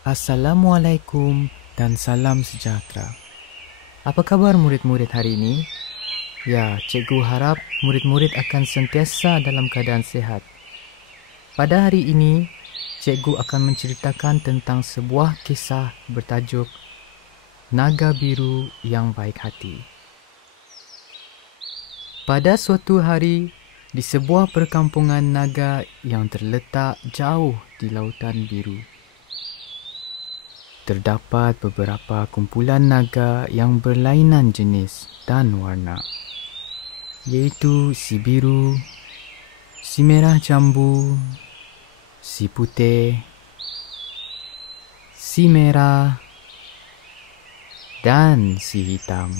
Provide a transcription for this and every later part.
Assalamualaikum dan salam sejahtera. Apa khabar murid-murid hari ini? Ya, cikgu harap murid-murid akan sentiasa dalam keadaan sehat. Pada hari ini, cikgu akan menceritakan tentang sebuah kisah bertajuk Naga Biru yang Baik Hati. Pada suatu hari, di sebuah perkampungan naga yang terletak jauh di lautan biru, terdapat beberapa kumpulan naga yang berlainan jenis dan warna, iaitu si biru, si merah jambu, si putih, si merah, dan si hitam.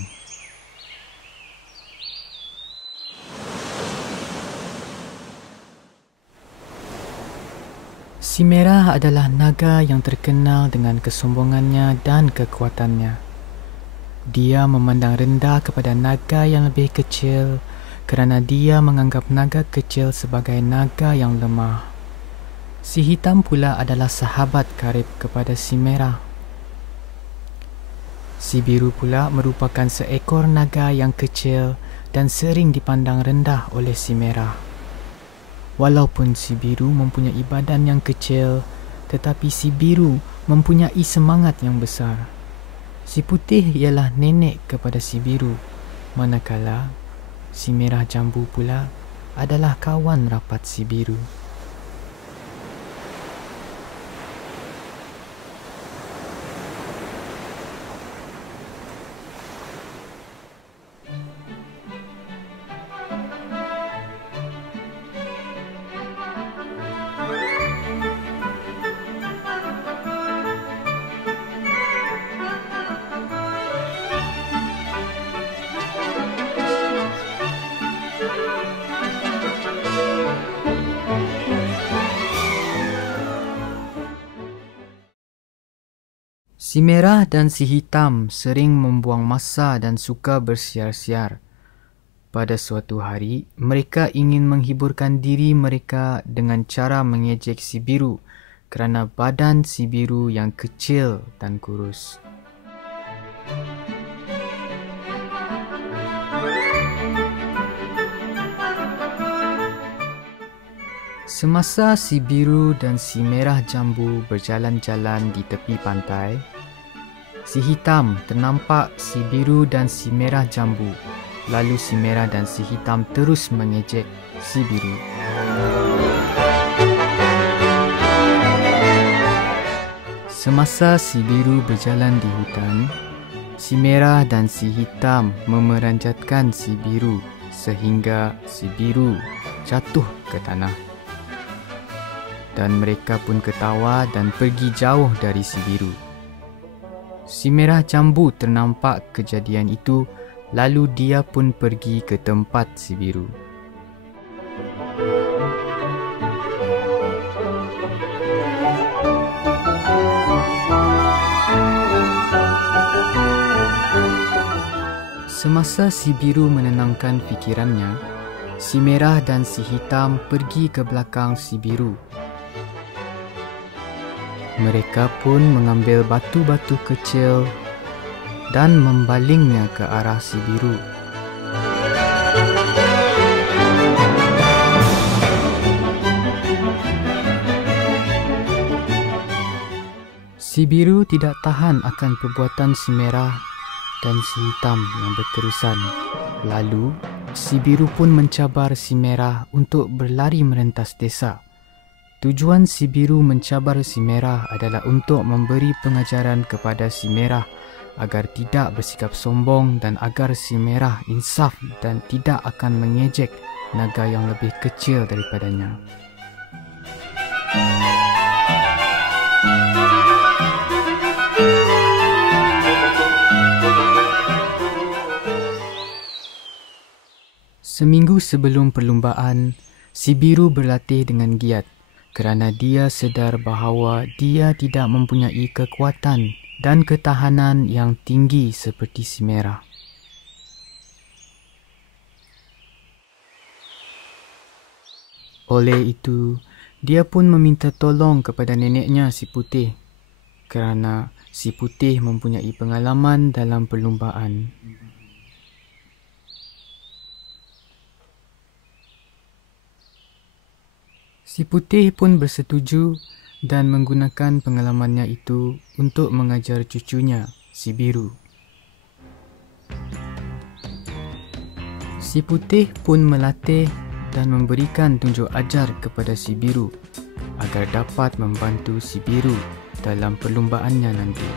Si merah adalah naga yang terkenal dengan kesombongannya dan kekuatannya. Dia memandang rendah kepada naga yang lebih kecil kerana dia menganggap naga kecil sebagai naga yang lemah. Si hitam pula adalah sahabat karib kepada si merah. Si biru pula merupakan seekor naga yang kecil dan sering dipandang rendah oleh si merah. Walaupun si biru mempunyai badan yang kecil, tetapi si biru mempunyai semangat yang besar. Si putih ialah nenek kepada si biru, manakala si merah jambu pula adalah kawan rapat si biru. Si merah dan si hitam sering membuang masa dan suka bersiar-siar. Pada suatu hari, mereka ingin menghiburkan diri mereka dengan cara mengejek si biru kerana badan si biru yang kecil dan kurus. Semasa si biru dan si merah jambu berjalan-jalan di tepi pantai, si hitam ternampak si biru dan si merah jambu. Lalu si merah dan si hitam terus mengejek si biru. Semasa si biru berjalan di hutan, si merah dan si hitam memeranjatkan si biru sehingga si biru jatuh ke tanah. Dan mereka pun ketawa dan pergi jauh dari si biru. Si merah jambu ternampak kejadian itu, lalu dia pun pergi ke tempat si biru. Semasa si biru menenangkan fikirannya, si merah dan si hitam pergi ke belakang si biru. Mereka pun mengambil batu-batu kecil dan membalingnya ke arah si biru. Si biru tidak tahan akan perbuatan si merah dan si hitam yang berterusan. Lalu, si biru pun mencabar si merah untuk berlari merentas desa. Tujuan si biru mencabar si merah adalah untuk memberi pengajaran kepada si merah agar tidak bersikap sombong dan agar si merah insaf dan tidak akan mengejek naga yang lebih kecil daripadanya. Seminggu sebelum perlumbaan, si biru berlatih dengan giat kerana dia sedar bahawa dia tidak mempunyai kekuatan dan ketahanan yang tinggi seperti si merah. Oleh itu, dia pun meminta tolong kepada neneknya si putih. kerana si putih mempunyai pengalaman dalam perlumbaan. Si putih pun bersetuju dan menggunakan pengalamannya itu untuk mengajar cucunya, si biru. Si putih pun melatih dan memberikan tunjuk ajar kepada si biru agar dapat membantu si biru dalam perlumbaannya nanti.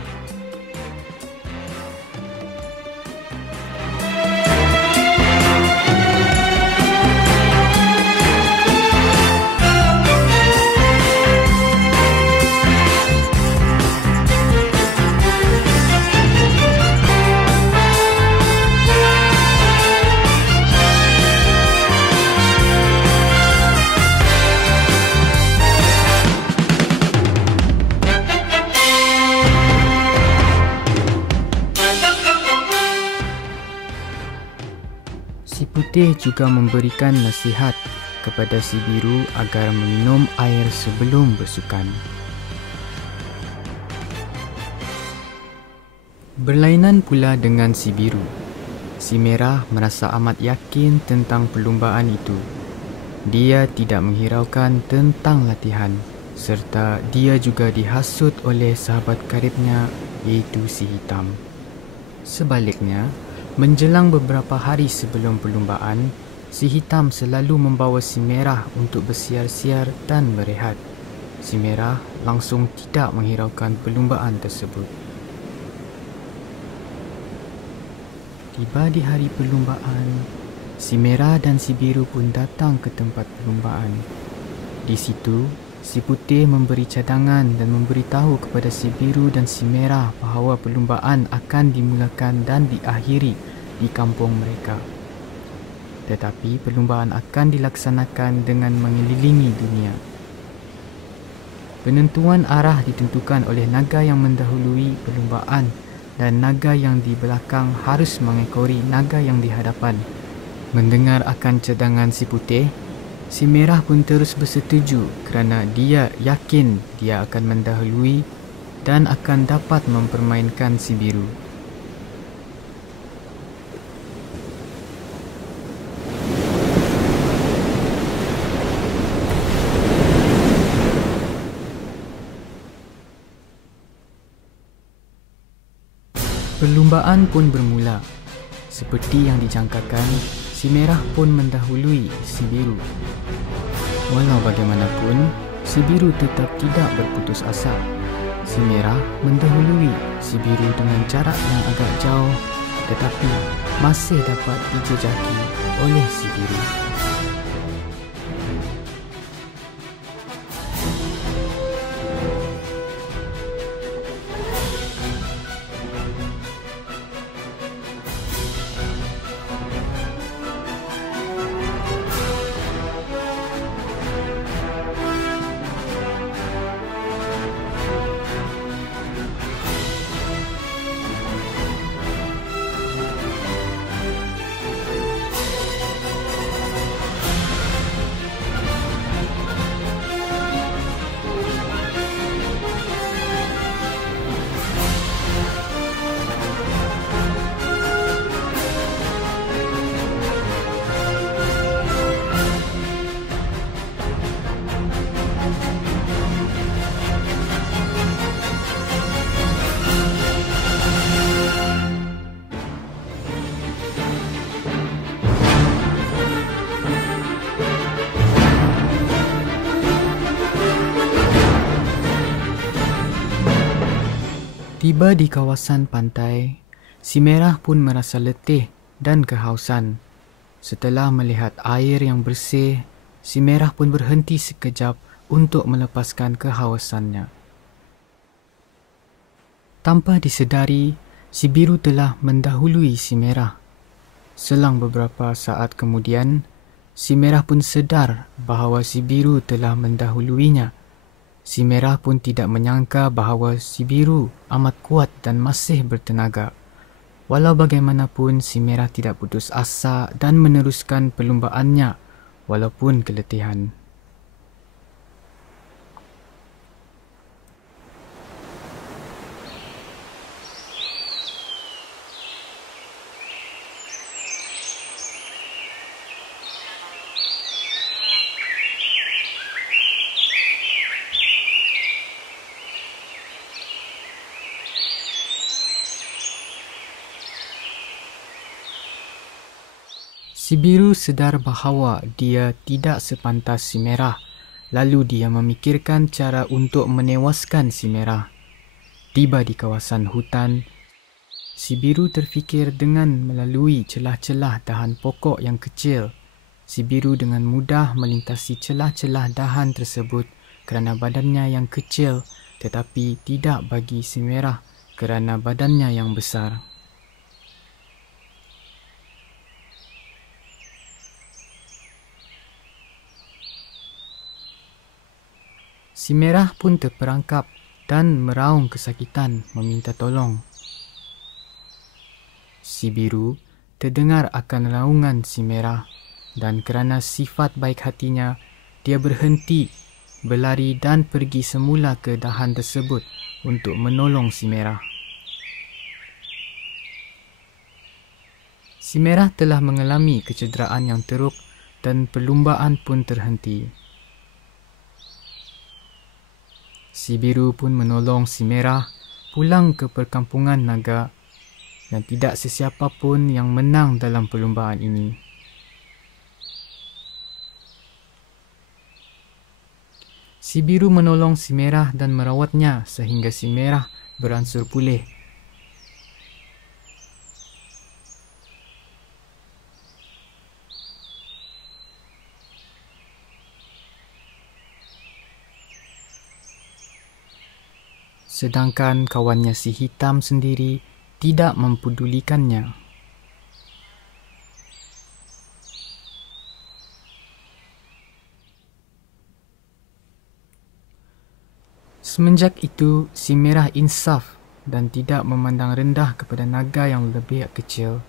Si putih juga memberikan nasihat kepada si biru agar meminum air sebelum bersukan. Berlainan pula dengan si biru. Si merah merasa amat yakin tentang perlumbaan itu. Dia tidak menghiraukan tentang latihan serta dia juga dihasut oleh sahabat karibnya iaitu si hitam. Sebaliknya, menjelang beberapa hari sebelum perlumbaan, si hitam selalu membawa si merah untuk bersiar-siar dan berehat. Si merah langsung tidak menghiraukan perlumbaan tersebut. Tiba di hari perlumbaan, si merah dan si biru pun datang ke tempat perlumbaan. Di situ, si putih memberi cadangan dan memberitahu kepada si biru dan si merah bahawa perlumbaan akan dimulakan dan diakhiri di kampung mereka. Tetapi perlumbaan akan dilaksanakan dengan mengelilingi dunia. Penentuan arah ditentukan oleh naga yang mendahului perlumbaan dan naga yang di belakang harus mengekori naga yang di hadapan. Mendengar akan cadangan si putih, si merah pun terus bersetuju kerana dia yakin dia akan mendahului dan akan dapat mempermainkan si biru. Perlumbaan pun bermula. Seperti yang dijangkakan, si merah pun mendahului si biru. Walau bagaimanapun, si biru tetap tidak berputus asa. Si merah mendahului si biru dengan jarak yang agak jauh, tetapi masih dapat dijejaki oleh si biru. Tiba di kawasan pantai, si merah pun merasa letih dan kehausan. Setelah melihat air yang bersih, si merah pun berhenti sekejap untuk melepaskan kehausannya. Tanpa disedari, si biru telah mendahului si merah. Selang beberapa saat kemudian, si merah pun sedar bahawa si biru telah mendahuluinya. Si merah pun tidak menyangka bahawa si biru amat kuat dan masih bertenaga. Walau bagaimanapun, si merah tidak putus asa dan meneruskan perlumbaannya walaupun keletihan. Si biru sedar bahawa dia tidak sepantas si merah. Lalu dia memikirkan cara untuk menewaskan si merah. Tiba di kawasan hutan, si biru terfikir dengan melalui celah-celah dahan pokok yang kecil. Si biru dengan mudah melintasi celah-celah dahan tersebut kerana badannya yang kecil, tetapi tidak bagi si merah kerana badannya yang besar. Si merah pun terperangkap dan meraung kesakitan meminta tolong. Si biru terdengar akan raungan si merah dan kerana sifat baik hatinya, dia berhenti, berlari dan pergi semula ke dahan tersebut untuk menolong si merah. Si merah telah mengalami kecederaan yang teruk dan perlumbaan pun terhenti. Si biru pun menolong si merah pulang ke perkampungan naga dan tidak sesiapa pun yang menang dalam perlumbaan ini. Si biru menolong si merah dan merawatnya sehingga si merah beransur pulih. Sedangkan kawannya si hitam sendiri tidak mempedulikannya. Semenjak itu, si merah insaf dan tidak memandang rendah kepada naga yang lebih kecil.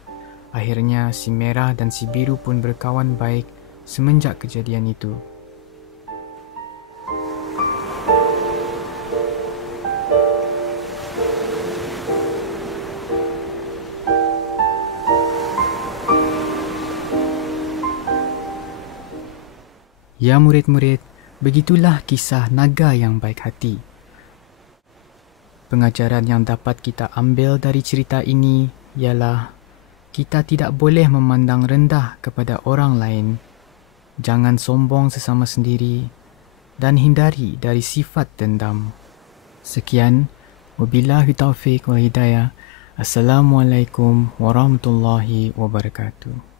Akhirnya, si merah dan si biru pun berkawan baik semenjak kejadian itu. Ya murid-murid, begitulah kisah naga yang baik hati. Pengajaran yang dapat kita ambil dari cerita ini ialah kita tidak boleh memandang rendah kepada orang lain, jangan sombong sesama sendiri dan hindari dari sifat dendam. Sekian, wabillahi taufiq wal hidayah. Assalamualaikum warahmatullahi wabarakatuh.